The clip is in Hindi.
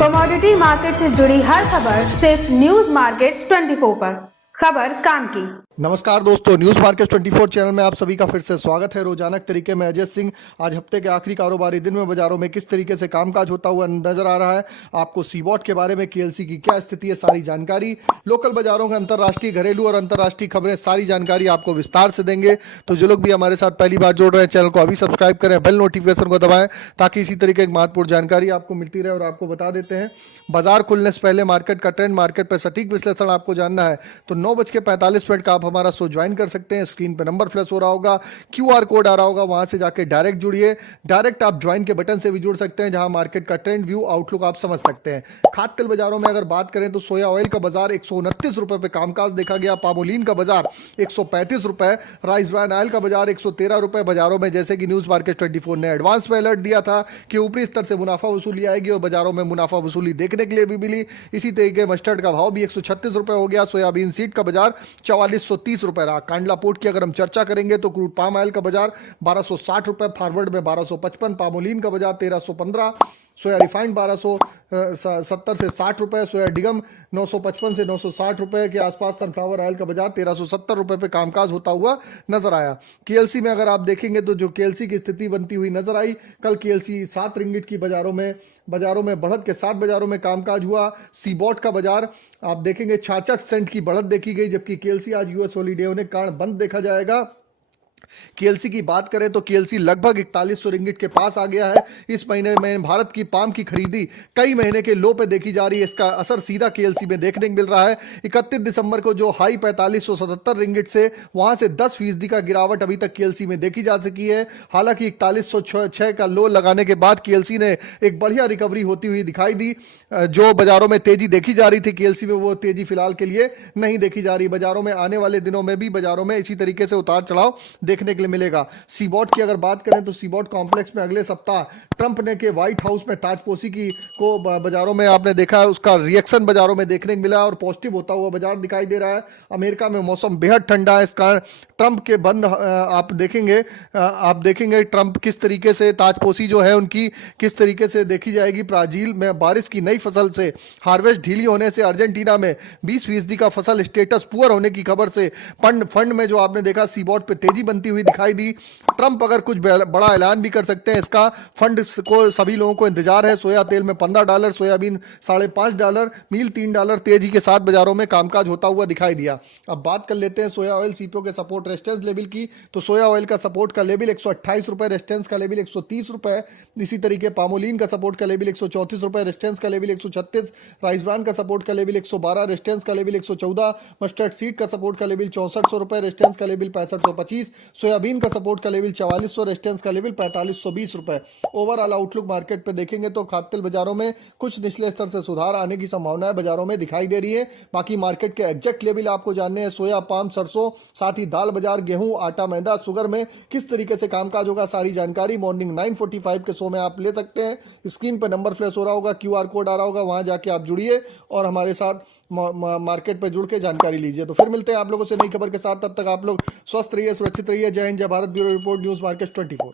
कमोडिटी मार्केट से जुड़ी हर खबर सिर्फ न्यूज मार्केट्स 24 पर। खबर काम की। नमस्कार दोस्तों, न्यूज मार्केट 24 चैनल में आप सभी का फिर से स्वागत है। रोजाना के तरीके में अजय सिंह आज हफ्ते के आखिरी कारोबारी दिन में बाजारों में किस तरीके से कामकाज होता हुआ नजर आ रहा है, आपको सीबॉट के बारे में, केएलसी की क्या स्थिति है, सारी जानकारी, लोकल बाजारों के अंतर्राष्ट्रीय, घरेलू और अंतर्राष्ट्रीय खबरें, सारी जानकारी आपको विस्तार से देंगे। तो जो लोग भी हमारे साथ पहली बार जुड़ रहे हैं, चैनल को अभी सब्सक्राइब करें, बेल नोटिफिकेशन को दबाएं ताकि इसी तरीके की महत्वपूर्ण जानकारी आपको मिलती रहे। और आपको बता देते हैं, बाजार खुलने से पहले मार्केट का ट्रेंड, मार्केट पर सटीक विश्लेषण आपको जानना है तो 9:45 का आप हमारा शो ज्वाइन कर सकते हैं। स्क्रीन पे नंबर फ्लैश हो रहा होगा, क्यूआर कोड आ रहा होगा, वहां से जाके डायरेक्ट जुड़िए। डायरेक्ट आप ज्वाइन के बटन से भी जुड़ सकते हैं, जहां मार्केट का ट्रेंड, व्यू, आउटलुक आप समझ सकते हैं। खाद्य तेल बाजारों में अगर बात करें तो सोया ऑयल का बाजार 129 रुपए पे कामकाज देखा गया, पामोलिन का बाजार 135 रुपए, राइस ब्रान ऑयल का बाजार 113 रुपए। बाजारों में जैसे कि न्यूज मार्केट 24 ने एडवांस में अलर्ट दिया था कि ऊपरी स्तर से मुनाफा वसूली आएगी और बाजारों में मुनाफा वसूली देखने के लिए भी मिली। इसी तरीके मस्टर्ड का भाव भी 136 रुपए हो गया। सोयाबीन सीड का बाजार 4430 रुपए रहा। कांडला पोर्ट की अगर हम चर्चा करेंगे तो क्रूड पाम ऑयल का बाजार 1260 रुपए, फॉरवर्ड में 1255, पामोलिन का बाजार 1315, सोया रिफाइंड 1270 से 60 रुपए, सोया डिगम 955 से 960 रुपए के आसपास, सनफ्लावर ऑयल का बाजार 1370 रुपए पे कामकाज होता हुआ नजर आया। केएलसी में अगर आप देखेंगे तो जो केएलसी की स्थिति बनती हुई नजर आई, कल केएलसी 7 रिंगिट की बाजारों में बढ़त के साथ बाजारों में कामकाज हुआ। सीबॉट का बाजार आप देखेंगे 66 सेंट की बढ़त देखी गई, जबकि केएलसी आज यूएस हॉलीडे होने के कारण बंद देखा जाएगा। केएलसी की बात करें तो केएलसी लगभग 4100 रिंगिट के पास आ गया है। इस महीने में भारत की पाम की खरीदी कई महीने के लो पे देखी जा रही है, इसका असर सीधा केएलसी में देखने को मिल रहा है। 31 दिसंबर को जो हाई 4577 रिंगिट से वहां से 10% का गिरावट अभी तक केएलसी में देखी जा सकी है। हालांकि 4106 का लो लगाने के बाद केएलसी ने एक बढ़िया रिकवरी होती हुई दिखाई दी। जो बाजारों में तेजी देखी जा रही थी केएलसी में, वो तेजी फिलहाल के लिए नहीं देखी जा रही। बाजारों में आने वाले दिनों में भी बाजारों में इसी तरीके से उतार चढ़ाव देखने के लिए मिलेगा। सीबॉट की अगर बात करें तो सीबॉट कॉम्प्लेक्स में अगले सप्ताह ट्रंप ने के व्हाइट हाउस में ताजपोशी की को बाजारों में आपने देखा है, उसका रिएक्शन बाजारों में देखने को मिला और पॉजिटिव होता हुआ बाजार दिखाई दे रहा है। अमेरिका में मौसम बेहद ठंडा है, इस कारण ट्रंप के बंद आप देखेंगे ट्रंप किस तरीके से ताजपोशी जो है उनकी किस तरीके से देखी जाएगी। ब्राजील में बारिश की नई फसल से हार्वेस्ट ढीली होने से अर्जेंटीना में 20% का फसल स्टेटस पुअर होने की खबर से फंड में जो आपने देखा सीबॉट पे तेजी बनती हुई दिखाई दी। ट्रंप अगर कुछ बड़ा ऐलान भी कर सकते हैं, इसका फंड को सभी लोगों को इंतजार है। सोया तेल में $15, सोयाबीन $5.5, मील $3 तेजी के साथ बाजारों में कामकाज होता हुआ दिखाई दिया। अब बात कर लेते हैं सोया ऑयल सीपीओ के सपोर्ट रेजिस्टेंस लेवल की। तो सोया ऑयल का सपोर्ट का लेवल 128 रुपए, रेजिस्टेंस का लेवल 130 रुपए। इसी तरीके पामोलिन का सपोर्ट का लेवल 134 रुपए, रेजिस्टेंस का लेवल 136, राइस ब्रान का सपोर्ट का लेवल 112, रेजिस्टेंस का लेवल 114, मस्टर्ड सीड का सपोर्ट का लेवल 6400 रुपए, रेजिस्टेंस का लेवल 6525, सोयाबीन का सपोर्ट का लेवल 4400, रेजिस्टेंस का लेवल 4520 रुपए। ओवरऑल आउटलुक मार्केट पे देखेंगे तो खाद्य तेल बाजारों में कुछ निचले स्तर से सुधार आने की संभावनाएं बाजारों में दिखाई दे रही है। बाकी मार्केट के एग्जैक्ट लेवल आपको जानने हैं, सोया, पाम, सरसों, साथ ही दाल बाजार, गेहूं, आटा, मैदा, शुगर में किस तरीके से कामकाज होगा, सारी जानकारी मॉर्निंग 9:45 के शो में आप ले सकते हैं। स्क्रीन पर नंबर फ्लैश हो रहा होगा, क्यूआर कोड आ रहा होगा, वहां जाके आप जुड़िए और हमारे साथ मार्केट पे जुड़ के जानकारी लीजिए। तो फिर मिलते हैं आप लोगों से नई खबर के साथ, तब तक आप लोग स्वस्थ रहिए, सुरक्षित रहिए। जय हिंद, जय Bharat. Bureau report, news market 24।